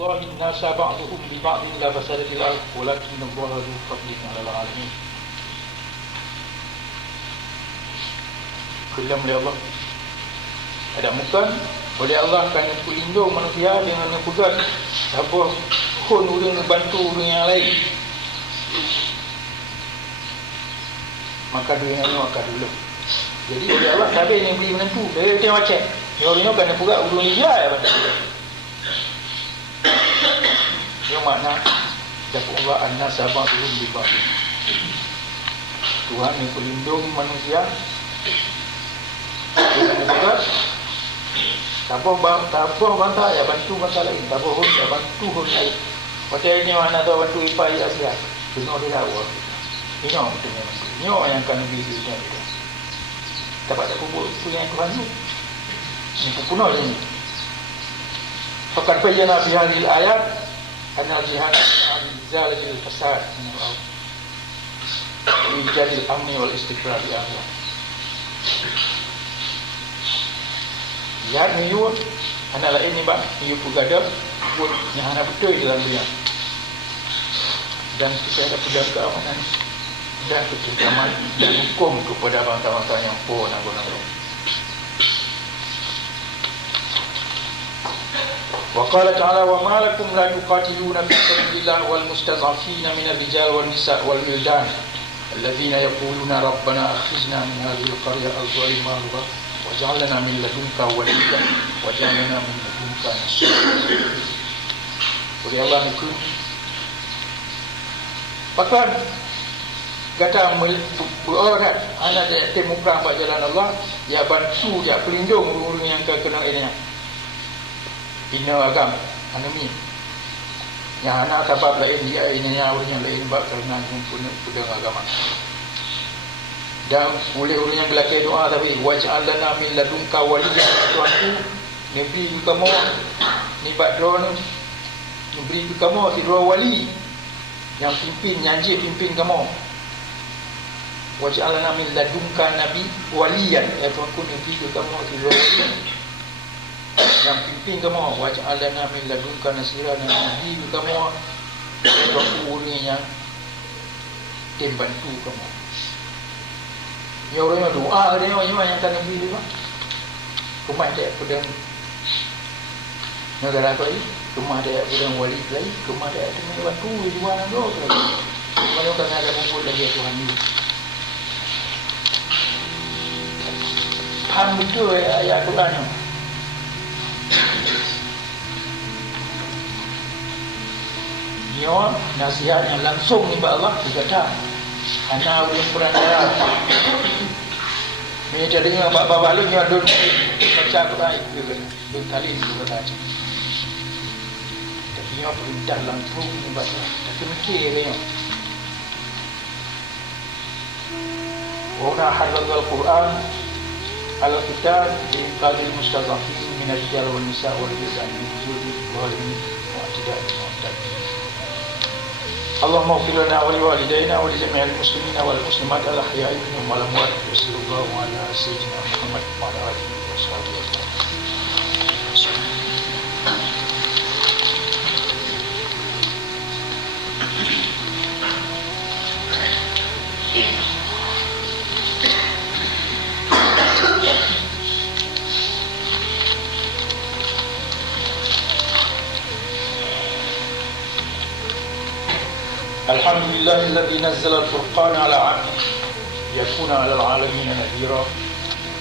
الله الناس بعضهم ببعض لفسدت الأرض ولكن الله ذو فضل على العالمين. Kelam oleh Allah. Ada bukan oleh Allah akan pelindung manusia dengan pegat apa kun orang bantu orang yang lain. Maka dia yang akan dulu. Jadi oleh Allah sahabat yang beli menentu dia tengok macam orang kan pegat orang dia ya bantu. Yang makna dapat Allah an-nas ba'dhum bi ba'd. Tuhan yang pelindung manusia. Tabah bantah ya bantu bantah lain, tabah hun ya bantu hun lain. Macam ini mana tu bantu ipai Asia. Tengok dia awak. Tengok betul ni. Nyo yang kan lebih dia. Dapat tak kubur tu yang Tuhan tu. Ni punah ni. Fakat bayyana fi hadhihi al-ayat anna al-jihad al-zalil fasad min al-ard. Ijad al-amn wal istiqrar di akhir. Jihad ni you anak lain ni bang you pugada buat yang anak betul dalam dunia. Dan kita ada pedang keamanan dan ketentraman dan hukum kepada bangsa-bangsa yang pun agung-agung. Wa qala ta'ala wa ma lakum la tuqatiluna fi sabilillah wal mustad'afina min ar-rijal wal nisa' wal wildan alladhina yaquluna rabbana akhrijna min hadhihi al-qaryah adh-dhalimah waj'alna min ladunka waliyyan waj'alna min ladunka nasira. Oleh Allah itu bahkan kata berorat anak dia temukan pada jalan Allah dia bantu dia pelindung orang-orang yang kena ini bina agama anami yang anak sebab lain dia ini orang yang lain sebab kerana pedang agama. Dan oleh orang yang belakang doa tapi waj'al lana min ladunka waliyyan, Tuhanku ni beri kamu ni badro ni beri kamu si dua wali yang pimpin nyanjik pimpin kamu. Waj'al lana min ladunka nabi waliyyan, ya Tuhanku ni beri kamu si dua wali yang pimpin kamu. Waj'al lana min ladunka nasira, dan beri kamu ya Tuhanku ni yang tim bantu kamu. Ya orang yang doa dia yang tak nabi dia. Rumah dia pedang negara tu lagi, rumah dia pedang wali lagi, rumah dia dengan batu jual dulu lagi. Kalau kan ada kumpul lagi Tuhan ni. Paham betul ayat Quran ni. Nyo nasihat yang langsung ni Allah dikata anak boleh perantara. Mereka dengar bapa-bapa lu yang duduk baca Quran itu duduk kali itu baca. Tapi yang perintah langsung baca. Tapi mikir dia. Wana halal Quran al-kitab di qadil mustadhafin min al-rijal wal nisa wal wildan min zulmi wal mu'tadin. اللهم اغفر لنا ولوالدينا ولجميع المسلمين والمسلمات الاحياء منهم والاموات وصلى الله على سيدنا محمد وعلى اله وصحبه اجمعين. الحمد لله الذي نزل الفرقان على عبده ليكون على العالمين نذيرا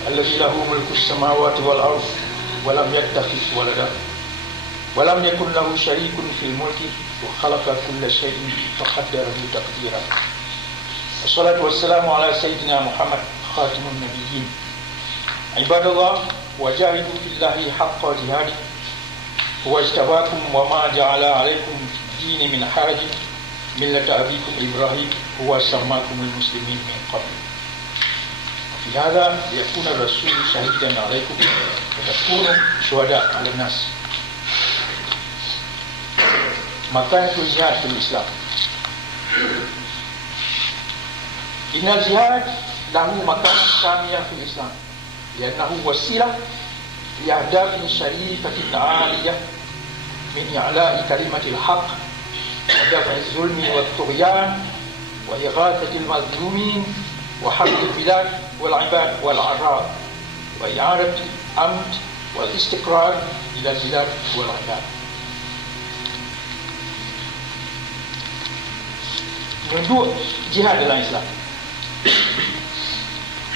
الذي له ملك السماوات والأرض ولم يتخذ ولدا ولم يكن له شريك في الملك وخلق كل شيء فقدره تقديرا. الصلاة والسلام على سيدنا محمد خاتم النبيين. عباد الله وجاهدوا في الله حق جهاده هو اجتباكم وما جعل عليكم دين من حرج ملة أبيكم إبراهيم هو سماكم المسلمين من قبل. في هذا ليكون الرسول شهيدا عليكم وتكونوا شهداء على الناس. مكانة الجهاد في الإسلام. إن الجهاد له مكانة سامية في الإسلام لأنه وسيلة لأهداف شريفة عالية من إعلاء كلمة الحق ودفع الظلم والطغيان وإغاثة المظلومين وحفظ البلاد والعباد والأعراض وإعادة الأمن والاستقرار إلى البلاد والعباد. Menunjuk jihad dalam Islam.